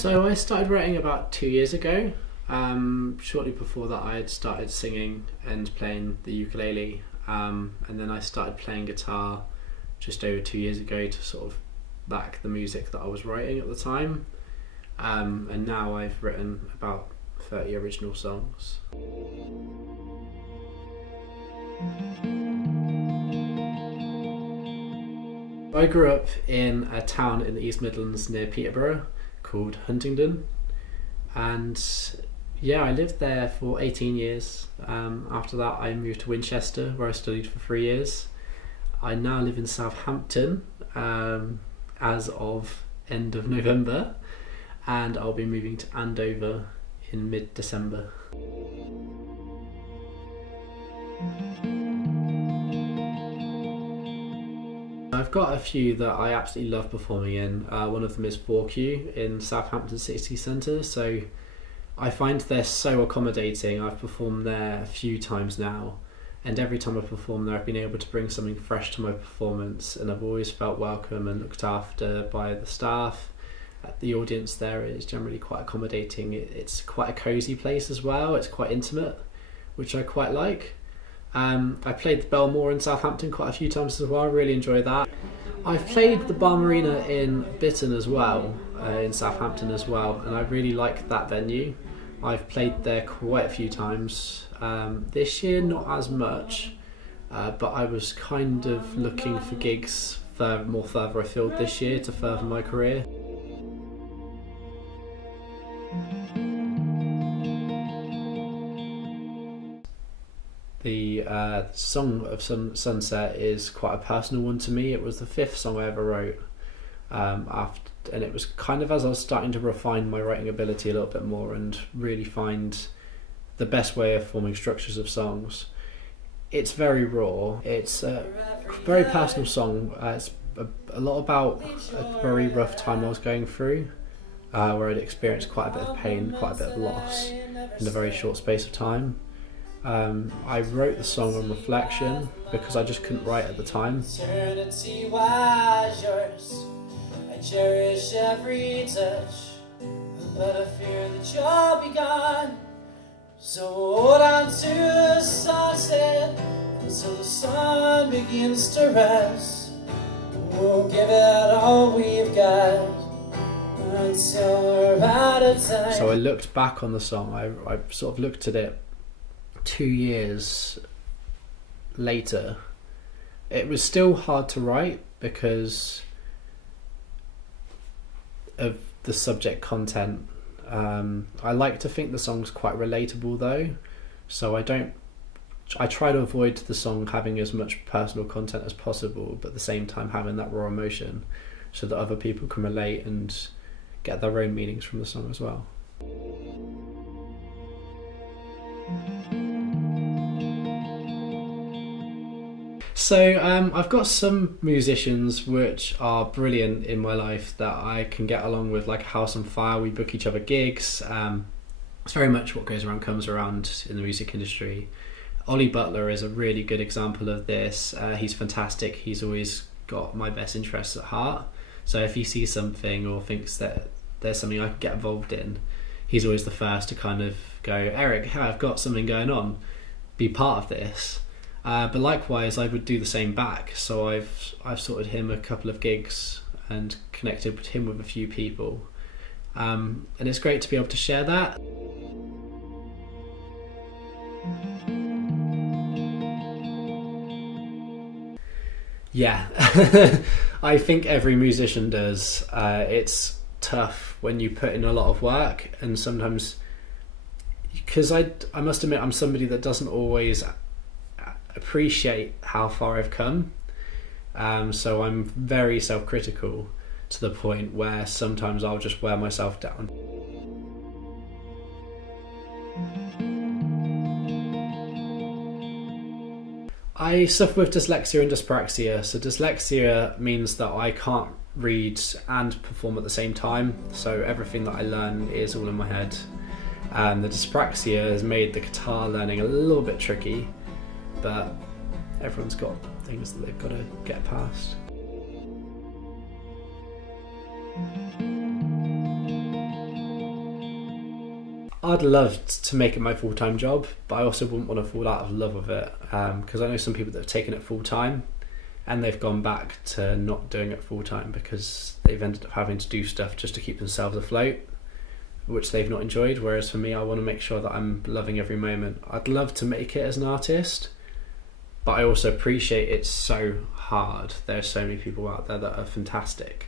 So I started writing about 2 years ago. Shortly before that I had started singing and playing the ukulele, and then I started playing guitar just over 2 years ago to sort of back the music that I was writing at the time, and now I've written about 30 original songs. I grew up in a town in the East Midlands near Peterborough called Huntingdon, and yeah, I lived there for 18 years. After that I moved to Winchester, where I studied for 3 years. I now live in Southampton as of end of November, and I'll be moving to Andover in mid-December. I've got a few that I absolutely love performing in. One of them is 4Q in Southampton City Centre, so I find they're so accommodating. I've performed there a few times now, and every time I perform there I've been able to bring something fresh to my performance, and I've always felt welcome and looked after by the staff. The audience there is generally quite accommodating. It's quite a cosy place as well. It's quite intimate, which I quite like. I played the Belmore in Southampton quite a few times as well. I really enjoy that. I've played the Bar Marina in Bitton as well, in Southampton as well, and I really like that venue. I've played there quite a few times. This year not as much, but I was kind of looking for gigs more further afield this year to further my career. The Song of Sunset is quite a personal one to me. It was the 5th song I ever wrote, and it was kind of as I was starting to refine my writing ability a little bit more and really find the best way of forming structures of songs. It's very raw. It's a very personal song. It's a lot about a very rough time I was going through, where I'd experienced quite a bit of pain, quite a bit of loss in a very short space of time. I wrote the song on reflection because I just couldn't write at the time. Eternity was yours. I cherish every touch, but I fear that you'll be gone. So hold on to the sunset until the sun begins to rise. We'll give it all we've got until we're out of time. So I looked back on the song. I sort of looked at it 2 years later. It was still hard to write because of the subject content. I like to think the song's quite relatable though, so I try to avoid the song having as much personal content as possible, but at the same time having that raw emotion so that other people can relate and get their own meanings from the song as well. So I've got some musicians which are brilliant in my life that I can get along with, like House on Fire. We book each other gigs. It's very much what goes around comes around in the music industry. Ollie Butler is a really good example of this. He's fantastic. He's always got my best interests at heart. So if he sees something or thinks that there's something I can get involved in, he's always the first to kind of go, Eric, hey, I've got something going on, be part of this. But likewise I would do the same back, so I've sorted him a couple of gigs and connected him with a few people, and it's great to be able to share that. Yeah, I think every musician does. It's tough when you put in a lot of work, and sometimes, because I must admit I'm somebody that doesn't always appreciate how far I've come, so I'm very self-critical to the point where sometimes I'll just wear myself down. I suffer with dyslexia and dyspraxia. So dyslexia means that I can't read and perform at the same time, so everything that I learn is all in my head. The dyspraxia has made the guitar learning a little bit tricky, but everyone's got things that they've got to get past. I'd love to make it my full-time job, but I also wouldn't want to fall out of love with it, because I know some people that have taken it full-time and they've gone back to not doing it full-time because they've ended up having to do stuff just to keep themselves afloat, which they've not enjoyed. Whereas for me, I want to make sure that I'm loving every moment. I'd love to make it as an artist, but I also appreciate it's so hard. There's so many people out there that are fantastic,